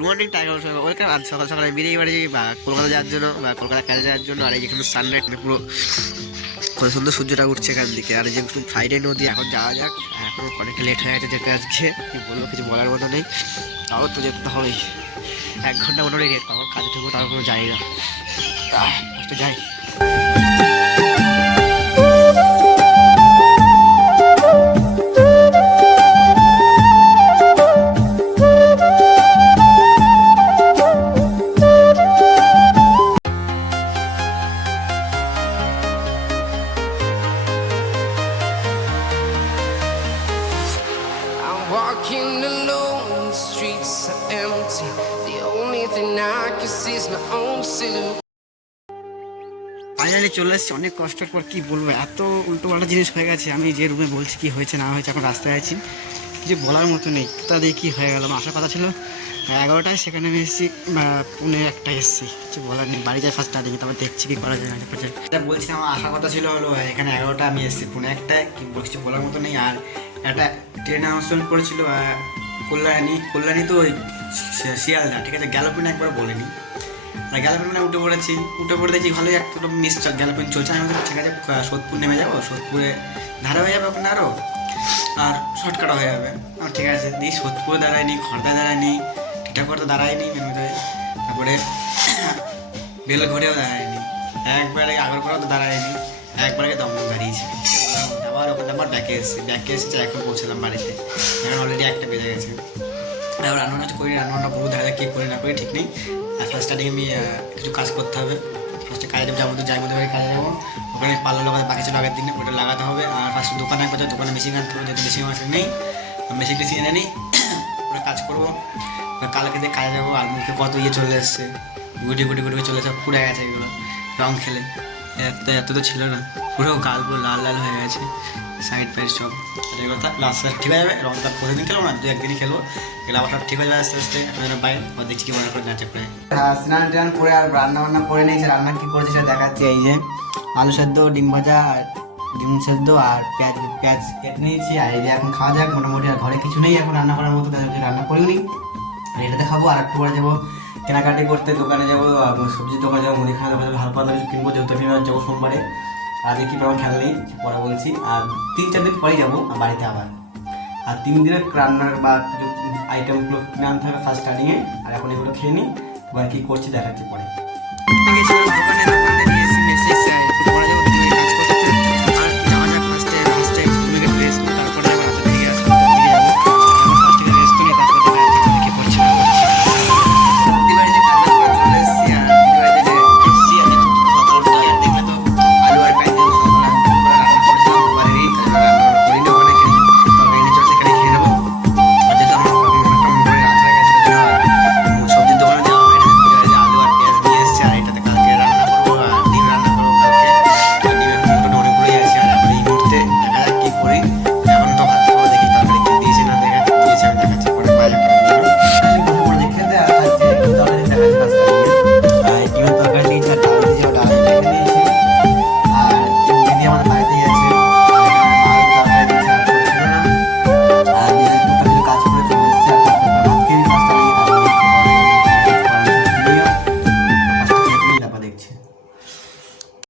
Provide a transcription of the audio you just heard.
Good morning tiger welcome. আজ সকাল সকালে বেরিয়ে বাড়ি বা কলকাতা যাওয়ার জন্য বা কলকাতা কাজে যাওয়ার জন্য। আর এই যেখানে সানলাইট পুরো কত সুন্দর সূর্যটা উঠছে এখান দিকে। আর এই যে ফ্রাইডে নদী, এখন যাওয়া যাক। এখন অনেকটা লেট হয়ে গেছে যেতে, আজকে কি বলবো কিছু বলার মতো নেই। তাও তো যেতে হবেই, 1 ঘন্টা মোটামুটি লেট। কখন কাজে ঢুকবো তার কোনো জানি না, যাই। Walking alone, the streets are empty. The only thing I can see is my own silhouette. Finally চলে এসেছি অনেক কষ্টের পর। কি বলবো, এত উল্টো পাল্টা জিনিস হয়ে গেছে। আমি যে রুমে বলছি কি হয়েছে না হয়েছে, এখন রাস্তায় আছি, কিছু বলার মতো নেই। তা দিয়ে কী হয়ে গেল, আসার কথা ছিল 11টায়, সেখানে আমি এসেছি 1:30 এসেছি। কিছু বলার নেই, বাড়ি যাই ফার্স্ট স্টার্টিং, তারপর দেখছি কী করা যায় না। এটা বলছি আমার আসার কথা ছিল হলো এখানে 11টা, আমি এসেছি 1:30টায়। কি কিছু বলার মতো নেই। আর একটা ট্রেন আউন্সমেন্ট করেছিল কল্যাণী তো ওই শিয়ালদা, ঠিক আছে, গ্যালোপিন একবার বলেনি। আর গ্যালোপিনে উঠে পড়ে দেখছি ভালোই একটা মিস গ্যালোপিন চলছে। আমি ঠিক আছে সোদপুর নেমে যাবো, সোদপুরে ধারা হয়ে যাবে ওখানে আরও, আর শর্টকাটও হয়ে যাবে। আর ঠিক আছে, দিই সোদপুরে দাঁড়ায়নি, খড়দায় দাঁড়ায়নি, টিটাগড়তে দাঁড়ায়নি মেনুতে, তারপরে বেলঘড়েও দাঁড়ায়নি, একবারে আগরপাড়াও তো দাঁড়ায়নি, একবারে দমদম দাঁড়িয়েছে। আবার ওখানে আবার ব্যাকে এসেছে, এখন পৌঁছলাম বাড়িতে। এখন অলরেডি 1টা বেজে গেছে। এবার রান্না করি, রান্নাটা পুরো দেখা কী করি না করি ঠিক নেই। আর ফার্স্ট স্টার্টিং আমি কিছু কাজ করতে হবে। ফার্স্টে কাজে যাবো, যাই মধ্যে কাজে যাবো। ওখানে পার্লার লাগাতে বাকি ছিল আগের দিনে, ওটা লাগাতে হবে। আর ফার্স্টে দোকানে একবার দোকানে মেশিন আনতে হবে, যেহেতু মেশিন মাসে নেই, মেশিন টেশিন এনে নিই, ওটা কাজ করবো। কালকে দিয়ে কাজে যাবো। আর মুখে কত চলে এসছে, গুটি চলে এসে পুড়ে গেছে এগুলো রং খেলে। এত তো ছিল না, পুরো গাল পুরো লাল লাল হয়ে গেছে, সাইড ফাইড সব। এগুলো থাক, লাস্ট ঠিক হয়ে যাবে। রংটা প্রতিদিন খেলবো না, 2-1 দিনই খেলবো। এগুলো আবার সব ঠিক হয়ে যাবে আস্তে আস্তে। বাইরে দেখছি কি মনে করে যাচ্ছে করে। স্নান টান করে আর রান্না করে নিয়েছে। রান্না কি করেছে সেটা দেখাচ্ছি। এই যে আলু সেদ্ধ, ডিম ভাজা, আর ডিম সেদ্ধ আর পেঁয়াজ কেটে নিয়েছি। আর এই যে এখন খাওয়া যাক। মোটামুটি আর ঘরে কিছু নেই এখন রান্না করার মতো, রান্না করিও নি। আর এটাতে খাবো। আর একটু পরে যাবো কেনাকাটি করতে, দোকানে যাবো, সবজির দোকানে যাবো, মুদিখানা দোকানে যাবো, হালকা কিছু কিনবো, যেহেতু আমি যাবো সোমবারে। আজকে কি পাবো খেয়াল নেই, পরে বলছি। আর 3-4 দিন পরেই যাবো বাড়িতে আবার। আর 3 দিনের রান্নার বা কিছু আইটেমগুলো কিনে আনতে হবে ফার্স্ট স্টার্টিংয়ে। আর এখন এগুলো খেয়ে নিই, এবার কী করছি দেখাচ্ছি পরে।